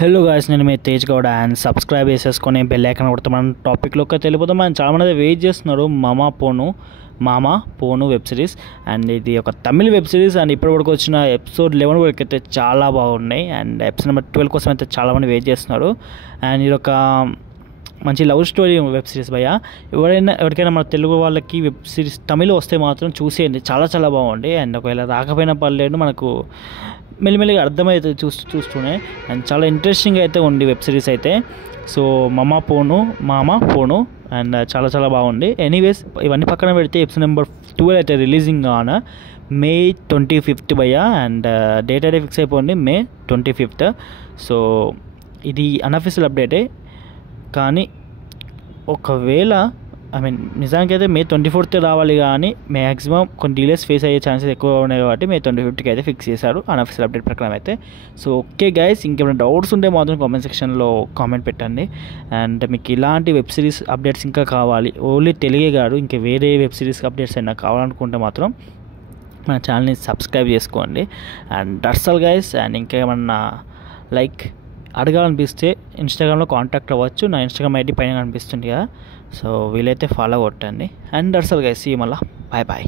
Hello guys, నేను మీ Tej Gowda and subscribe చేసేసుకొని bell icon కొడితే మనం టాపిక్లోకి వెళ్ళిపోతాం. అండ్ చాలామంది వెయిట్ చేస్తున్నారు మామా పోను వెబ్ సిరీస్. అండ్ ఇది ఒక తమిళ్ వెబ్ సిరీస్ అండ్ ఇప్పటివరకు వచ్చిన ఎపిసోడ్ 11 వరకు అయితే చాలా బాగున్నాయి. అండ్ ఎపిసోడ్ నెంబర్ 12 కోసం అయితే చాలామంది వెయిట్ చేస్తున్నారు. అండ్ ఇది ఒక మంచి లవ్ స్టోరీ వెబ్ సిరీస్ భయ్య. ఎవరికైనా మన తెలుగు వాళ్ళకి వెబ్ సిరీస్ తమిళ్ వస్తే మాత్రం చూసేయండి, చాలా చాలా బాగుంది. అండ్ ఒకవేళ రాకపోయినా పర్లేదు, మనకు మెల్లిమెల్లిగా అర్థమైతే చూస్తూనే అండ్ చాలా ఇంట్రెస్టింగ్ అయితే ఉంది వెబ్ సిరీస్ అయితే. సో మామా పోను అండ్ చాలా చాలా బాగుంది. ఎనీవేస్ ఇవన్నీ పక్కన పెడితే ఎపిసోడ్ నెంబర్ 12 అయితే రిలీజింగ్ ఆన్ May 25th భయ్య. అండ్ డేట్ అయితే ఫిక్స్ అయిపోయింది May 25th. సో ఇది అన్అఫీషియల్ అప్డేటే, కానీ ఒకవేళ నిజానికి అయితే May 24th రావాలి, కానీ మ్యాక్సిమం కొన్ని డిలేస్ ఫేస్ అయ్యే ఛాన్సెస్ ఎక్కువ ఉన్నాయి కాబట్టి May 25th అయితే ఫిక్స్ చేశారు అన్అఫీషియల్ అప్డేట్ ప్రకారం అయితే. సో ఓకే గైస్, ఇంకేమైనా డౌట్స్ ఉంటే మాత్రం కామెంట్ సెక్షన్లో కామెంట్ పెట్టండి. అండ్ మీకు ఇలాంటి వెబ్ సిరీస్ అప్డేట్స్ ఇంకా కావాలి, ఓన్లీ తెలుగే కాదు ఇంకా వేరే వెబ్ సిరీస్ అప్డేట్స్ అయినా కావాలనుకుంటే మాత్రం మన ఛానల్ని సబ్స్క్రైబ్ చేసుకోండి. And that's all guys. And ఇంకేమన్నా అడగాలనిపిస్తే ఇన్స్టాగ్రామ్లో కాంటాక్ట్ అవ్వచ్చు, నా ఇన్స్టాగ్రామ్ ఐడి పైన కనిపిస్తుంది కదా. సో వీలైతే ఫాలో కొట్టండి. And that's all guys, see you మళ్ళా, బాయ్ బాయ్.